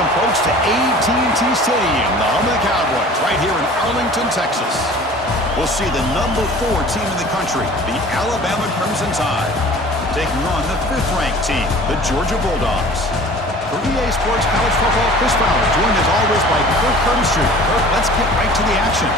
Welcome, folks, to AT&T Stadium, the home of the Cowboys, right here in Arlington, Texas. We'll see the number 4 team in the country, the Alabama Crimson Tide, taking on the 5th-ranked team, the Georgia Bulldogs. For EA Sports College Football, Chris Fowler, joined as always by Kirk Herbstreit. Kirk, let's get right to the action.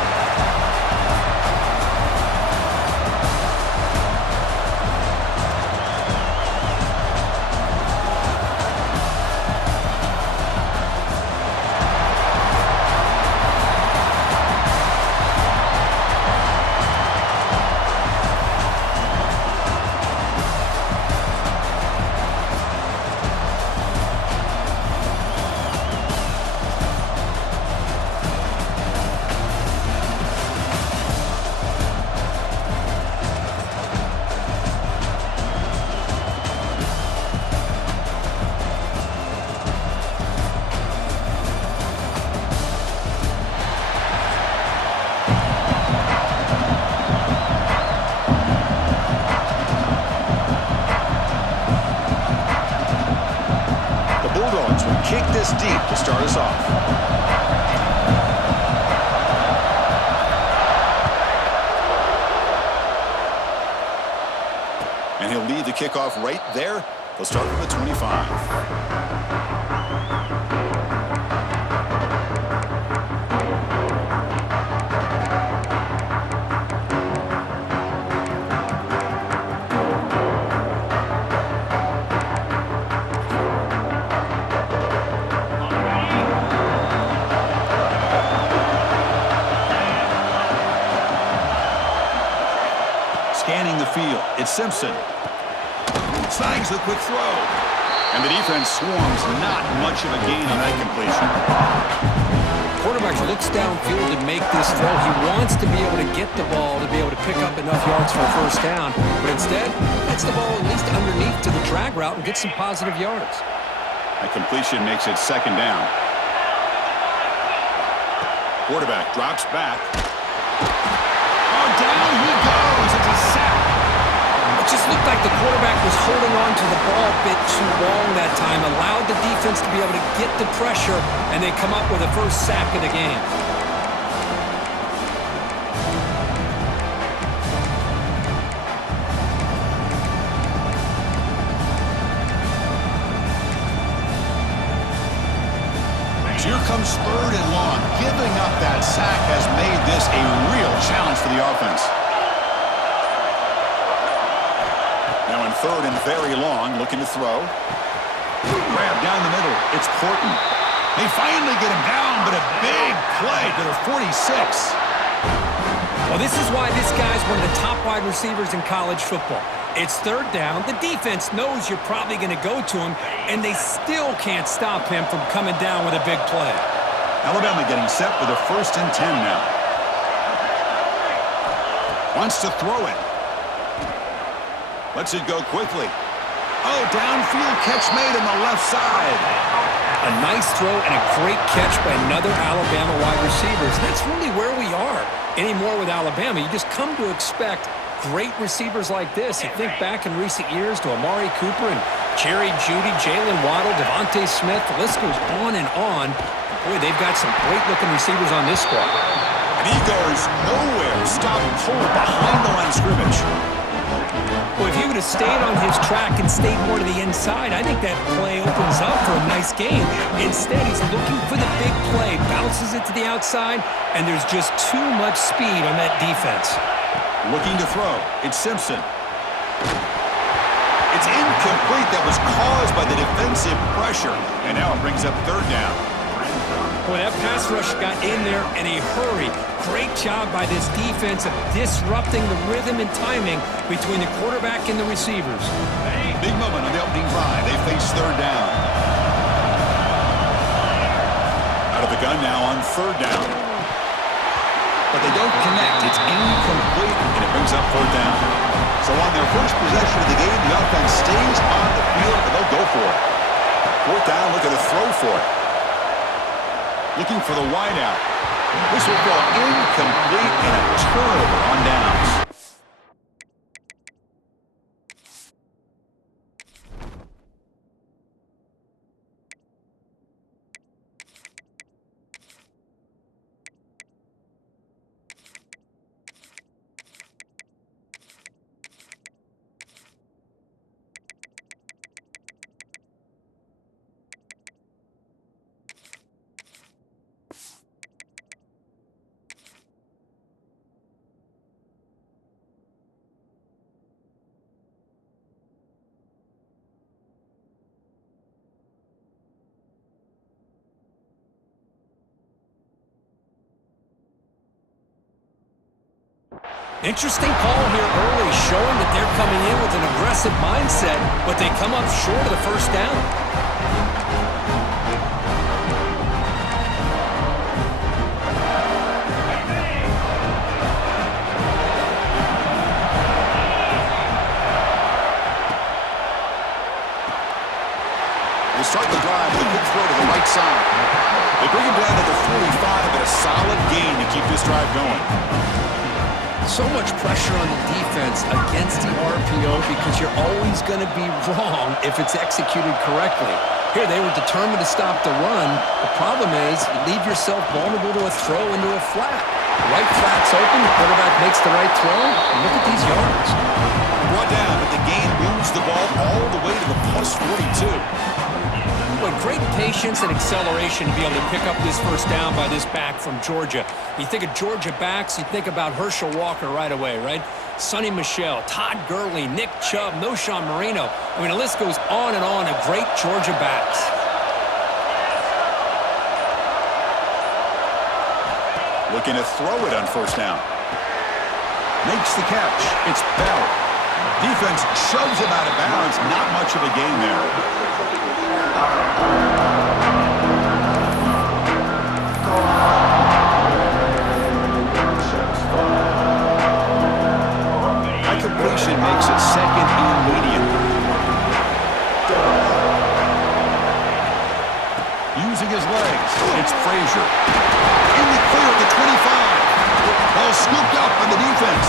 Bulldogs will kick this deep to start us off. And he'll lead the kickoff right there. They'll start from the 25. Scanning the field, it's Simpson. Snags the quick throw. And the defense swarms, not much of a gain on that completion. Quarterback looks downfield to make this throw. He wants to be able to get the ball to be able to pick up enough yards for a first down. But instead, gets the ball at least underneath to the drag route and gets some positive yards. That completion makes it 2nd down. Quarterback drops back. Oh, down he goes. It's a sack. It just looked like the quarterback was holding on to the ball a bit too long that time, allowed the defense to be able to get the pressure, and they come up with a first sack of the game. Here comes 3rd and long. Giving up that sack has made this a real challenge for the offense. Now in 3rd and very long, looking to throw. Grab down the middle. It's Horton. They finally get him down, but a big play to the 46. Well, this is why this guy's one of the top wide receivers in college football. It's 3rd down. The defense knows you're probably going to go to him, and they still can't stop him from coming down with a big play. Alabama getting set with a 1st and 10 now. Wants to throw it. Lets it go quickly. Oh, downfield catch made on the left side. A nice throw and a great catch by another Alabama wide receiver. That's really where we are anymore with Alabama. You just come to expect great receivers like this. You think back in recent years to Amari Cooper and Jerry Jeudy, Jalen Waddle, Devontae Smith. The list goes on and on. Boy, they've got some great-looking receivers on this squad. And he goes nowhere. Stop pulled behind the line of scrimmage. Well, if he would have stayed on his track and stayed more to the inside, I think that play opens up for a nice game. Instead, he's looking for the big play, bounces it to the outside, and there's just too much speed on that defense. Looking to throw. It's Simpson. It's incomplete. That was caused by the defensive pressure. And now it brings up 3rd down. Boy, that pass rush got in there in a hurry. Great job by this defense of disrupting the rhythm and timing between the quarterback and the receivers. Big moment on the opening drive. They face 3rd down. Out of the gun now on 3rd down. But they don't connect. It's incomplete, and it brings up 4th down. So on their first possession of the game, the offense stays on the field, and they'll go for it. 4th down, looking to throw for it. Looking for the wideout. This will go incomplete and a turnover on downs. Interesting call here early, showing that they're coming in with an aggressive mindset, but they come up short of the first down. They start the drive with a good throw to the right side. They bring him down to the 45, and a solid gain to keep this drive going. So much pressure on the defense against the RPO because you're always going to be wrong if it's executed correctly. Here, they were determined to stop the run. The problem is you leave yourself vulnerable to a throw into a flat. The right flat's open, the quarterback makes the right throw, and look at these yards. Brought down, but the gain moves the ball all the way to the plus 42. Boy, great patience and acceleration to be able to pick up this first down by this back from Georgia. You think of Georgia backs, you think about Herschel Walker right away, right? Sonny Michel, Todd Gurley, Nick Chubb, Noshawn Marino. I mean, the list goes on and on of great Georgia backs. Looking to throw it on first down. Makes the catch. It's Bell. Defense shoves him out of bounds. Not much of a gain there. That completion makes it second and medium. Using his legs, it's Frazier. In the clear at the 25. Ball scooped up on the defense.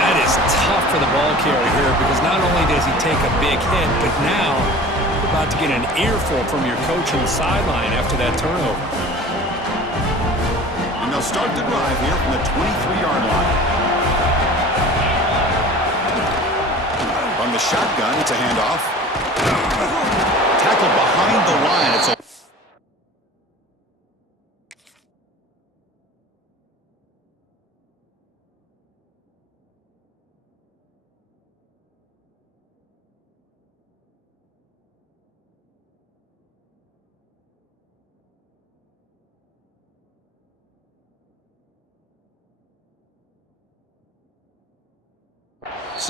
That is tough for the ball carrier here because not only does he take a big hit, but now you're about to get an earful from your coach on the sideline after that turnover. And they'll start the drive here from the 23-yard line. On the shotgun, it's a handoff. Tackle behind the line. It's a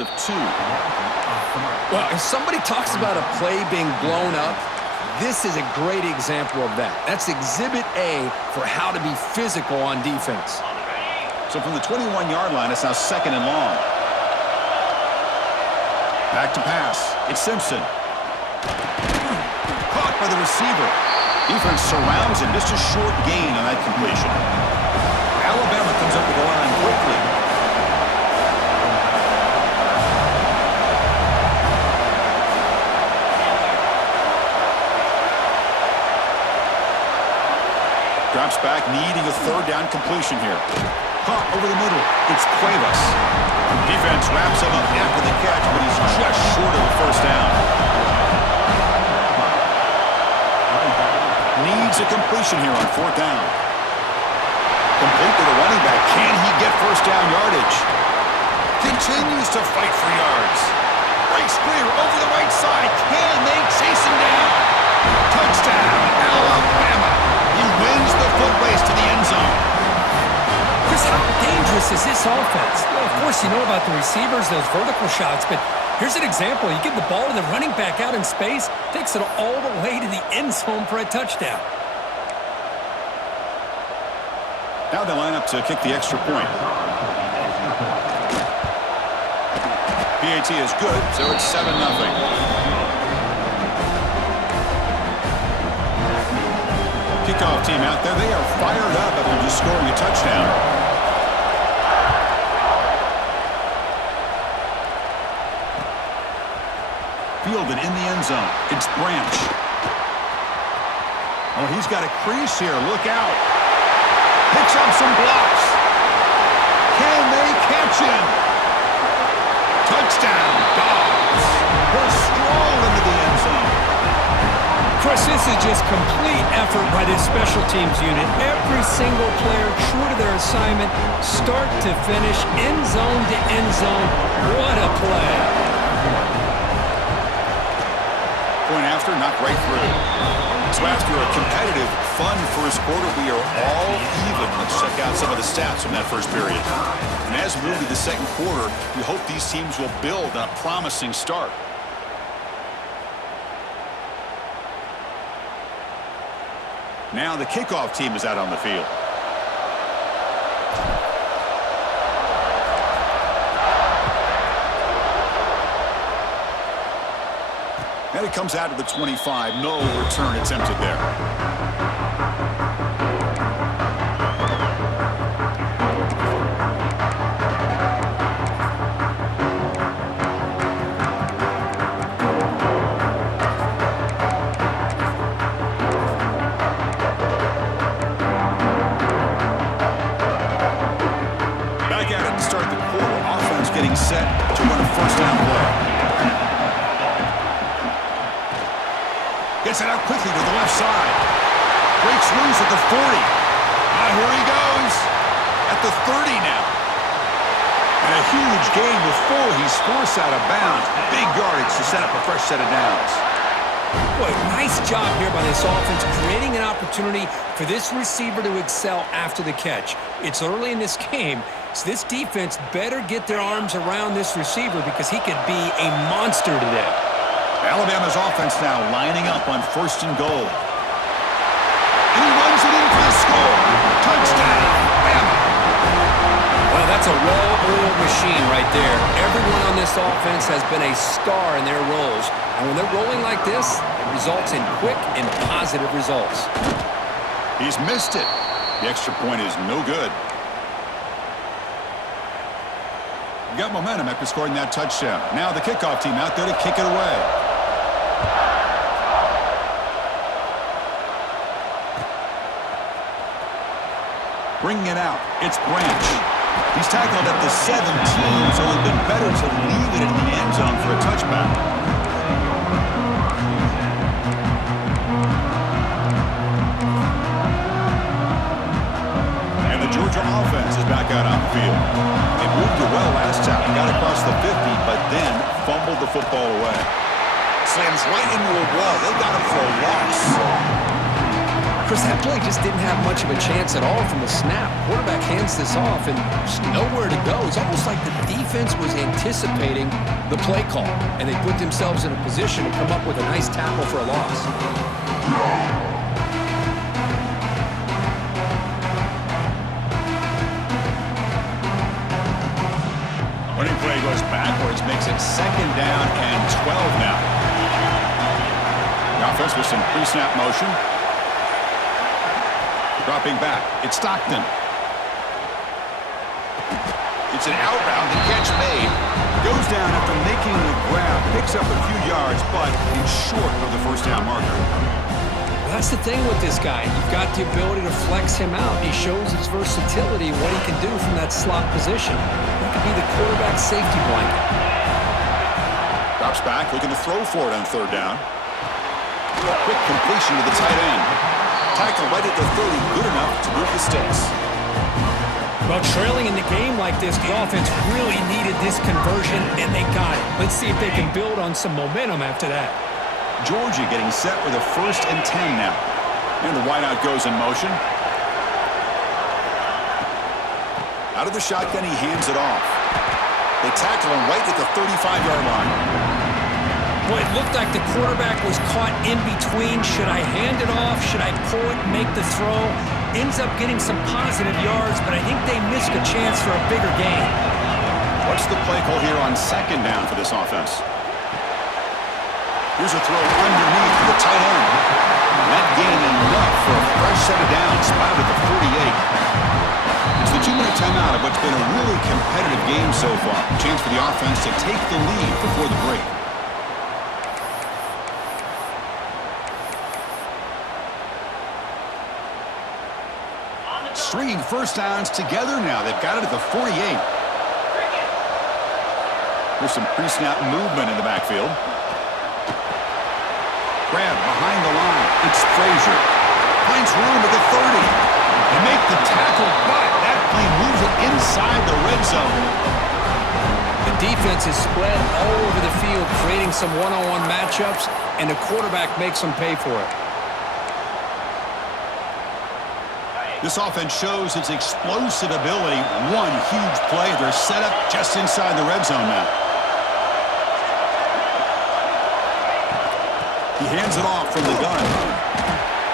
of 2. Well, if somebody talks about a play being blown up, this is a great example of that. That's exhibit A for how to be physical on defense. So from the 21-yard line, it's now second and long. Back to pass. It's Simpson. Caught by the receiver. Defense surrounds him. Just a short gain on that completion. Alabama comes up with the line quickly. Drops back, needing a third down completion here. Caught over the middle. It's Cuevas. Defense wraps him up after the catch, but he's just short of the first down. Needs a completion here on fourth down. Complete to the running back. Can he get first down yardage? Continues to fight for yards. Breaks clear over the right side. Can they chase him down? Touchdown, Alabama. He wins the foot race to the end zone. Chris, how dangerous is this offense? Well, of course, you know about the receivers, those vertical shots, but here's an example. You give the ball to the running back out in space, takes it all the way to the end zone for a touchdown. Now they line up to kick the extra point. PAT is good, so it's 7-0. Kickoff team out there. They are fired up after just scoring a touchdown. Fielded in the end zone. It's Branch. Oh, he's got a crease here. Look out. Picks up some blocks. Can they catch him? Touchdown, Dogs. He'll stroll into the end zone. Chris, this is just complete effort by this special teams unit. Every single player true to their assignment, start to finish, end zone to end zone. What a play. Point after, knocked right through. So after a competitive, fun first quarter, we are all even. Let's check out some of the stats from that first period. And as we move to the second quarter, we hope these teams will build on a promising start. Now the kickoff team is out on the field. And it comes out to the 25. No return attempted there. Back at it to start the quarter. Offense getting set to run a first down play. Gets it out quickly to the left side. Breaks loose at the 40. Here he goes. At the 30 now. And a huge gain before he's forced out of bounds. Big yardage to set up a fresh set of downs. Boy, nice job here by this offense, creating an opportunity for this receiver to excel after the catch. It's early in this game, so this defense better get their arms around this receiver because he could be a monster today. Alabama's offense now lining up on first and goal. And he runs it in for the score. Touchdown, Bama. Well, that's a well-oiled machine right there. Everyone on this offense has been a star in their roles. And when they're rolling like this, it results in quick and positive results. He's missed it. The extra point is no good. Got momentum after scoring that touchdown. Now the kickoff team out there to kick it away. Bringing it out, it's Branch. He's tackled at the 17, so it would have been better to leave it in the end zone for a touchback. And the Georgia offense is back out on the field. They moved it well last time, got across the 50, but then fumbled the football away. Slams right into a wall. They got him for a loss. Chris, that play just didn't have much of a chance at all from the snap. Quarterback hands this off and just nowhere to go. It's almost like the defense was anticipating the play call, and they put themselves in a position to come up with a nice tackle for a loss. Running play goes backwards, makes it second down and 12 now. The offense with some pre-snap motion. Dropping back, it's Stockton. It's an out route, the catch made. Goes down after making the grab, picks up a few yards, but he's short of the first down marker. Well, that's the thing with this guy. You've got the ability to flex him out. He shows his versatility and what he can do from that slot position. That could be the quarterback's safety blanket. Drops back, looking to throw for it on third down. Quick completion to the tight end. Tackle right at the 30, good enough to move the sticks. Well, trailing in the game like this, the offense really needed this conversion, and they got it. Let's see if they can build on some momentum after that. Georgia getting set with a 1st and 10 now. And the wideout goes in motion. Out of the shotgun, he hands it off. They tackle him right at the 35-yard line. Boy, it looked like the quarterback was caught in between. Should I hand it off? Should I pull it and make the throw? Ends up getting some positive yards, but I think they missed a chance for a bigger gain. What's the play call here on second down for this offense? Here's a throw underneath for the tight end. That gain enough for a fresh set of downs, spotted at the 48. It's the 2-minute timeout of what's been a really competitive game so far. A chance for the offense to take the lead before the break. Stringing first downs together now. They've got it at the 48. There's some pre-snap movement in the backfield. Grab behind the line. It's Frazier. Finds room at the 30. They make the tackle, but that play moves it inside the red zone. The defense is spread all over the field, creating some one-on-one matchups, and the quarterback makes them pay for it. This offense shows its explosive ability. One huge play. They're set up just inside the red zone now. He hands it off from the gun.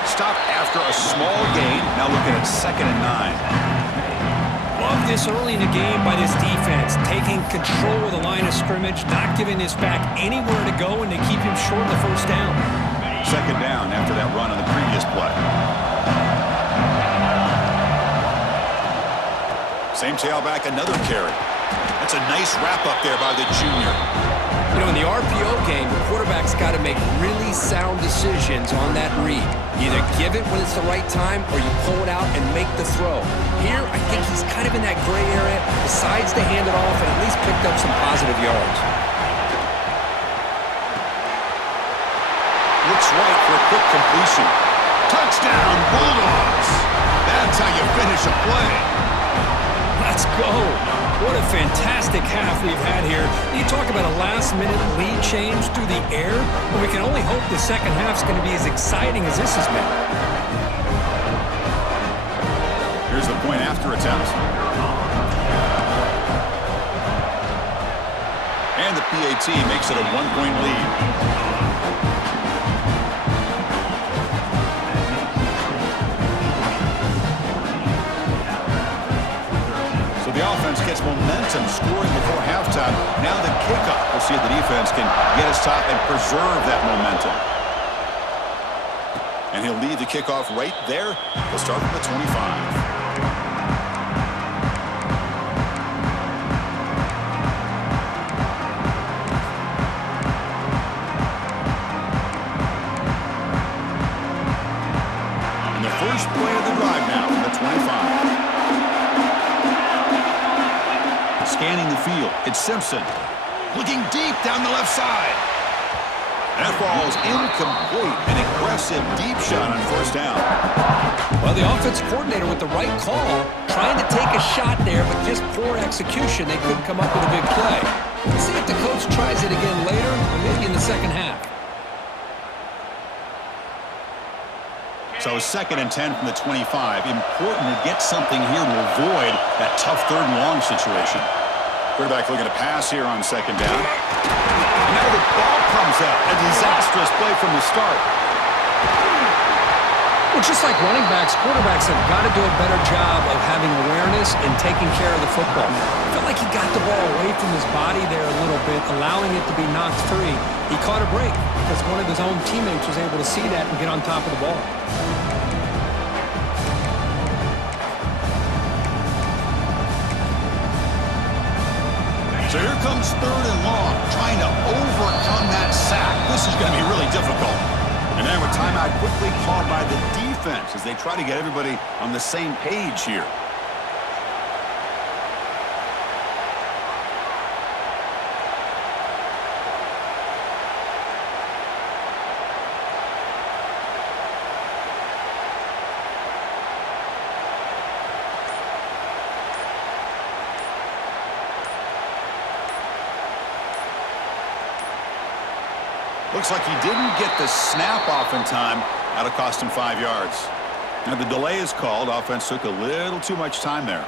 Stop after a small gain. Now looking at 2nd and 9. Love this early in the game by this defense, taking control of the line of scrimmage, not giving this back anywhere to go, and to keep him short of the first down. 2nd down after that run on the previous play. Same tailback, another carry. That's a nice wrap-up there by the junior. You know, in the RPO game, the quarterback's got to make really sound decisions on that read. You either give it when it's the right time or you pull it out and make the throw. Here, I think he's kind of in that gray area, decides to hand it off and at least picked up some positive yards. Looks right for a quick completion. Touchdown, Bulldogs! That's how you finish a play. Let's go. What a fantastic half we've had here. You talk about a last-minute lead change through the air, and we can only hope the second half's going to be as exciting as this has been. Here's the point after attempt. And the PAT makes it a 1-point lead. The offense gets momentum scoring before halftime. Now the kickoff. We'll see if the defense can get his top and preserve that momentum. And he'll lead the kickoff right there. He'll start from the 25. And the first play of the drive now from the 25. Scanning the field, it's Simpson. Looking deep down the left side. That ball's incomplete. An aggressive deep shot on first down. Well, the offensive coordinator with the right call, trying to take a shot there, but just poor execution. They couldn't come up with a big play. Let's see if the coach tries it again later, or maybe in the second half. So 2nd and 10 from the 25. Important to get something here to avoid that tough 3rd and long situation. Quarterback looking to pass here on 2nd down. And now the ball comes out. A disastrous play from the start. Well, just like running backs, quarterbacks have got to do a better job of having awareness and taking care of the football. I felt like he got the ball away from his body there a little bit, allowing it to be knocked free. He caught a break because one of his own teammates was able to see that and get on top of the ball. So here comes 3rd and long, trying to overcome that sack. This is going to be really difficult. And now a timeout quickly called by the defense as they try to get everybody on the same page here. Looks like he didn't get the snap off in time. That'll cost him 5 yards. Now the delay is called. Offense took a little too much time there.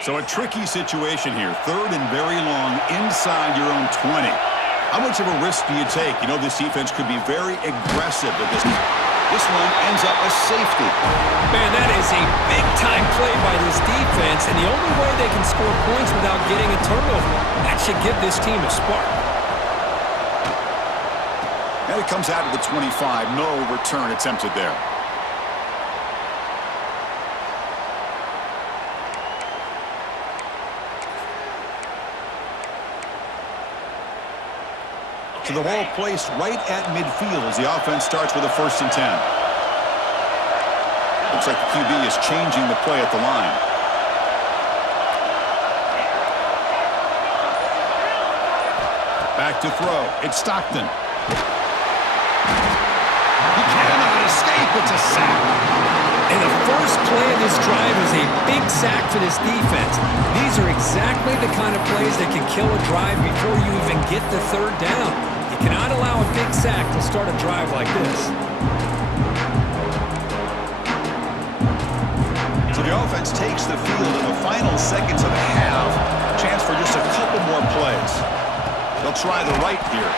So a tricky situation here. 3rd and very long inside your own 20. How much of a risk do you take? You know this defense could be very aggressive with this. This one ends up a safety. Man, that is a big-time play by this defense, and the only way they can score points without getting a turnover. That should give this team a spark. And it comes out of the 25. No return attempted there. So the ball placed right at midfield as the offense starts with a 1st and 10. Looks like the QB is changing the play at the line. Back to throw. It's Stockton. He cannot escape. It's a sack. And the first play of this drive is a big sack for this defense. These are exactly the kind of plays that can kill a drive before you even get the 3rd down. You cannot allow a big sack to start a drive like this. So the offense takes the field in the final seconds of the half. Chance for just a couple more plays. They'll try the right here.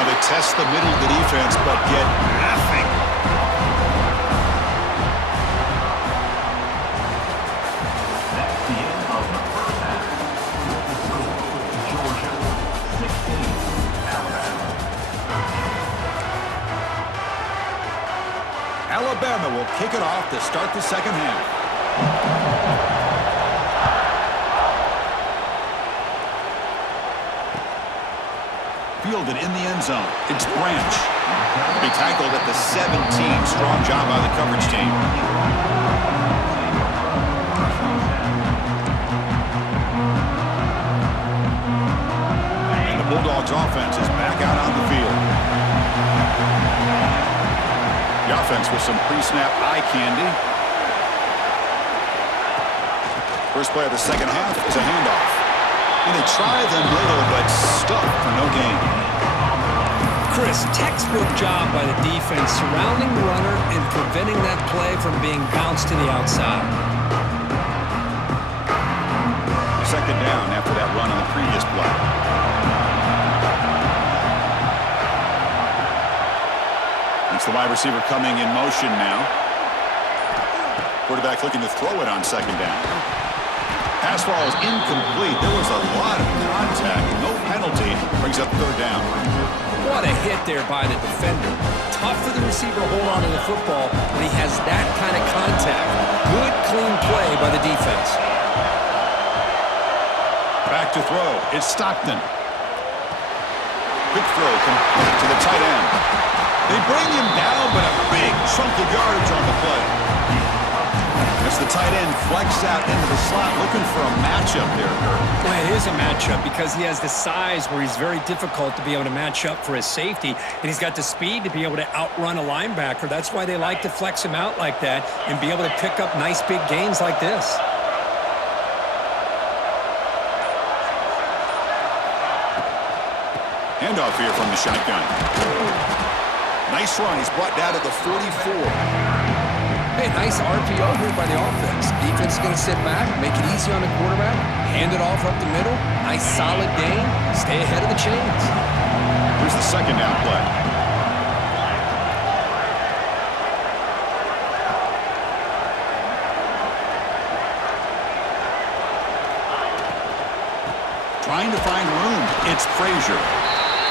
They test the middle of the defense, but get nothing. That's the end of the first half. The score, Georgia 16, Alabama 13. Alabama will kick it off to start the second half. Fielded in the end zone. It's Branch. He tackled at the 17. Strong job by the coverage team. And the Bulldogs offense is back out on the field. The offense with some pre-snap eye candy. First play of the second half is a handoff. And they try the middle, but stuck for no gain. Chris, textbook job by the defense surrounding the runner and preventing that play from being bounced to the outside. Second down after that run on the previous play. It's the wide receiver coming in motion now. Quarterback looking to throw it on second down. Pass ball is incomplete. There was a lot of contact. No penalty. Brings up third down. What a hit there by the defender. Tough for the receiver to hold on to the football when he has that kind of contact. Good, clean play by the defense. Back to throw. It's Stockton. Quick throw complete to the tight end. They bring him down, but a big chunk of yardage on the play. As the tight end flex out into the slot, looking for a matchup there, Kurt. Well, it is a matchup because he has the size where he's very difficult to be able to match up for his safety, and he's got the speed to be able to outrun a linebacker. That's why they like to flex him out like that and be able to pick up nice big gains like this. Handoff here from the shotgun. Nice run. He's brought down to the 44. Hey, nice RPO here by the offense. Defense is going to sit back, make it easy on the quarterback, hand it off up the middle. Nice solid gain. Stay ahead of the chains. Here's the second down play. Trying to find room. It's Frazier.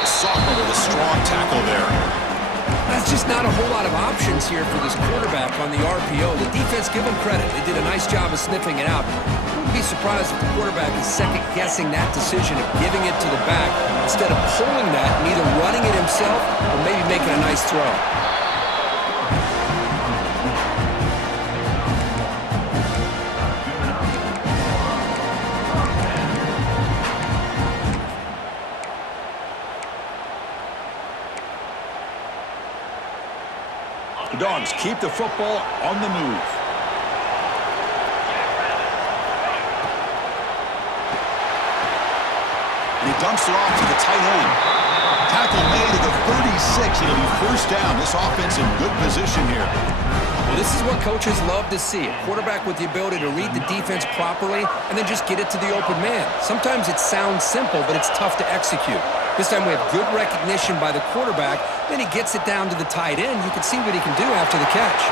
The sophomore with a strong tackle there. That's just not a whole lot of options here for this quarterback on the RPO. The defense, give them credit. They did a nice job of sniffing it out. I wouldn't be surprised if the quarterback is second-guessing that decision of giving it to the back instead of pulling that and either running it himself or maybe making a nice throw. The Dogs keep the football on the move. And he dumps it off to the tight end. Tackle made at the 36. It'll be first down. This offense in good position here. Well, this is what coaches love to see. A quarterback with the ability to read the defense properly and then just get it to the open man. Sometimes it sounds simple, but it's tough to execute. This time we have good recognition by the quarterback. Then he gets it down to the tight end. You can see what he can do after the catch.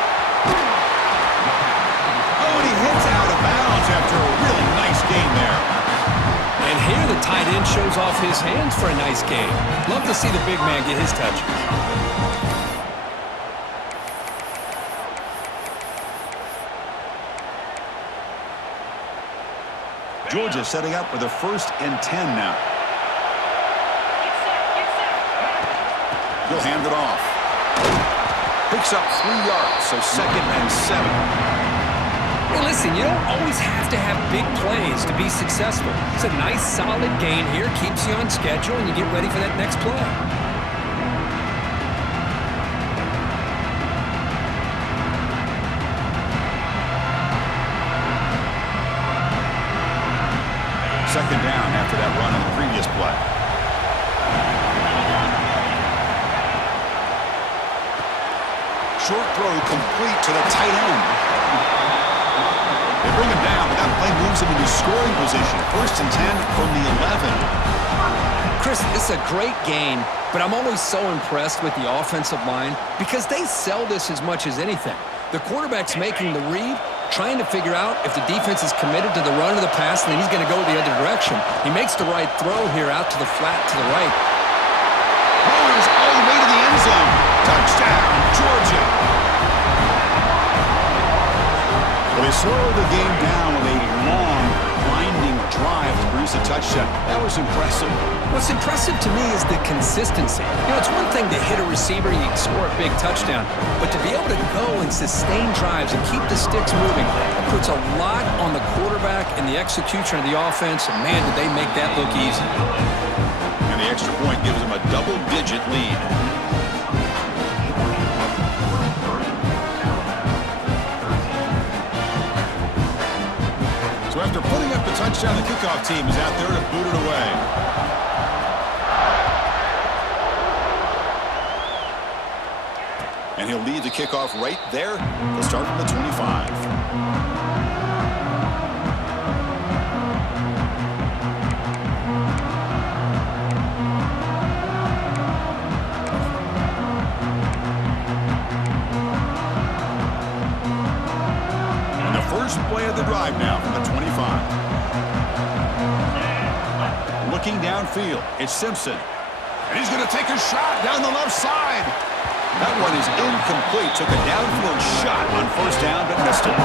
Oh, and he hits out of bounds after a really nice game there. And here the tight end shows off his hands for a nice game. Love to see the big man get his touches. Georgia setting up with a 1st and 10 now. He'll hand it off. Picks up 3 yards, so 2nd and 7. Hey, listen, you don't always have to have big plays to be successful. It's a nice, solid gain here, keeps you on schedule, and you get ready for that next play. Second down after that run on the previous play. short throw complete to the tight end. They bring him down, but that play moves him into scoring position. 1st and 10 from the 11. Chris, it's a great game, but I'm always so impressed with the offensive line because they sell this as much as anything. The quarterback's making the read, trying to figure out if the defense is committed to the run or the pass, and then he's going to go the other direction. He makes the right throw here out to the flat to the right. Rolls all the way to the end zone. Touchdown, Georgia. Well, they slowed the game down with a long, winding drive to produce a touchdown. That was impressive. What's impressive to me is the consistency. You know, it's one thing to hit a receiver and you can score a big touchdown, but to be able to go and sustain drives and keep the sticks moving, that puts a lot on the quarterback and the execution of the offense, and man, did they make that look easy. And the extra point gives them a double-digit lead. So after putting up the touchdown, the kickoff team is out there to boot it away. And he'll lead the kickoff right there. They'll start from the 25. And the first play of the drive now from the 25. Looking downfield, it's Simpson. And he's going to take a shot down the left side. That one is incomplete. Took a downfield shot on 1st down, but missed it.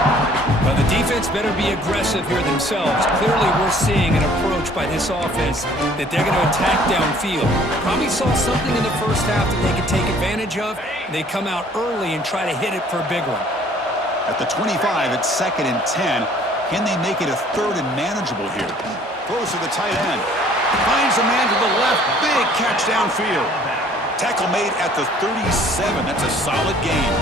Well, the defense better be aggressive here themselves. Clearly, we're seeing an approach by this offense that they're going to attack downfield. Probably saw something in the first half that they could take advantage of. They come out early and try to hit it for a big one. At the 25, it's 2nd and 10. Can they make it a 3rd and manageable here? Throws to the tight end. Finds a man to the left. Big catch downfield. Tackle made at the 37. That's a solid gain.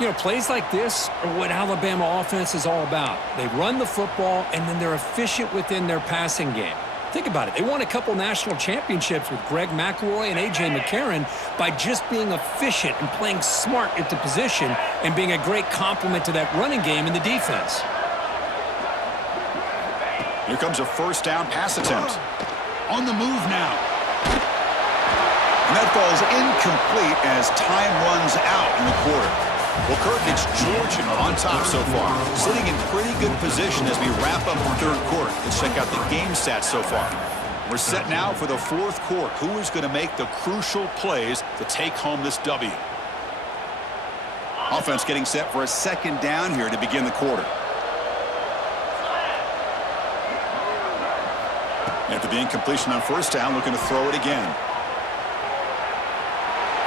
You know, plays like this are what Alabama offense is all about. They run the football, and then they're efficient within their passing game. Think about it. They won a couple national championships with Greg McElroy and A.J. McCarron by just being efficient and playing smart at the position and being a great complement to that running game in the defense. Here comes a 1st down pass attempt. On the move now. And that falls incomplete as time runs out in the quarter. Well, Kirk, it's Georgia on top so far. Sitting in pretty good position as we wrap up the 3rd quarter. Let's check out the game stats so far. We're set now for the 4th quarter. Who is going to make the crucial plays to take home this W? Offense getting set for a 2nd down here to begin the quarter. After the incompletion on 1st down, looking to throw it again.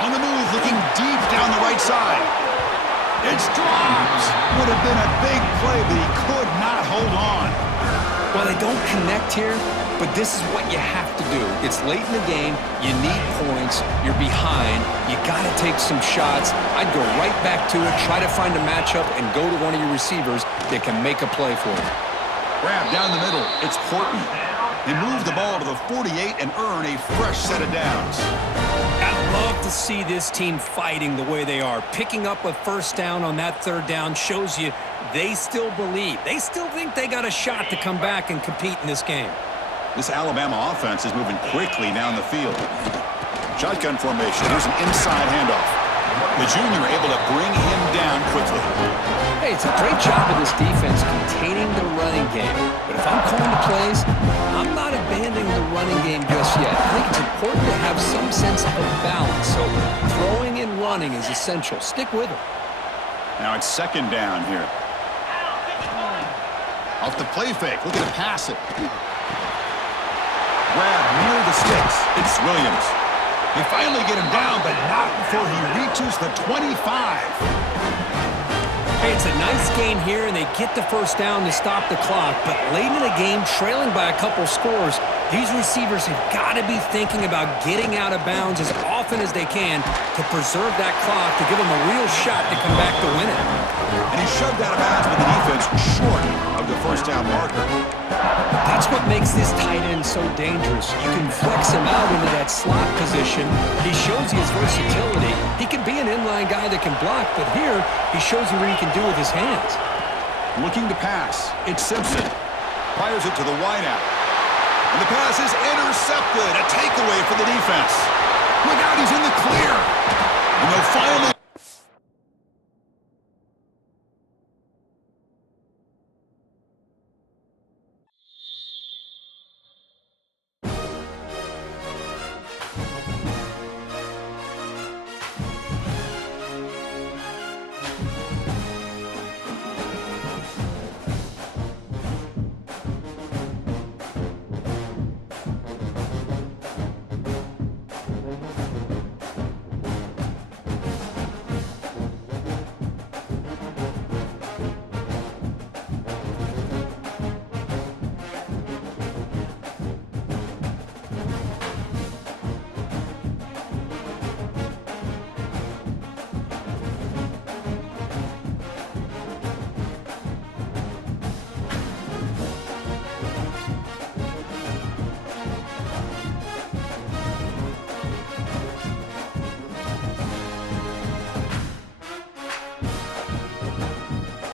On the move, looking deep down the right side. It's dropped. Would have been a big play, but he could not hold on. Well, they don't connect here, but this is what you have to do. It's late in the game. You need points. You're behind. You got to take some shots. I'd go right back to it, try to find a matchup, and go to one of your receivers that can make a play for you. Grab down the middle. It's Horton. They move the ball to the 48 and earn a fresh set of downs. I'd love to see this team fighting the way they are. Picking up a 1st down on that 3rd down shows you they still believe. They still think they got a shot to come back and compete in this game. This Alabama offense is moving quickly down the field. Shotgun formation. Here's an inside handoff. The junior able to bring him down quickly. Hey, it's a great job of this defense containing the running game. But if I'm calling the plays, I'm not abandoning the running game just yet. I think it's important to have some sense of balance. So throwing and running is essential. Stick with it. Now it's 2nd down here. Off the play fake. Looking to pass it. Grab near the sticks. It's Williams. They finally get him down, but not before he reaches the 25. Hey, it's a nice gain here, and they get the 1st down to stop the clock. But late in the game, trailing by a couple scores, these receivers have got to be thinking about getting out of bounds as often as they can to preserve that clock to give them a real shot to come back to win it. And he shoved out of bounds, but the defense defense short of the first down marker. That's what makes this tight end so dangerous. You can flex him out into that slot position. He shows you his versatility. He can be an inline guy that can block, but here he shows you what he can do with his hands. Looking to pass. It's Simpson. Fires it to the wideout. And the pass is intercepted. A takeaway for the defense. Look out, he's in the clear. And they'll finally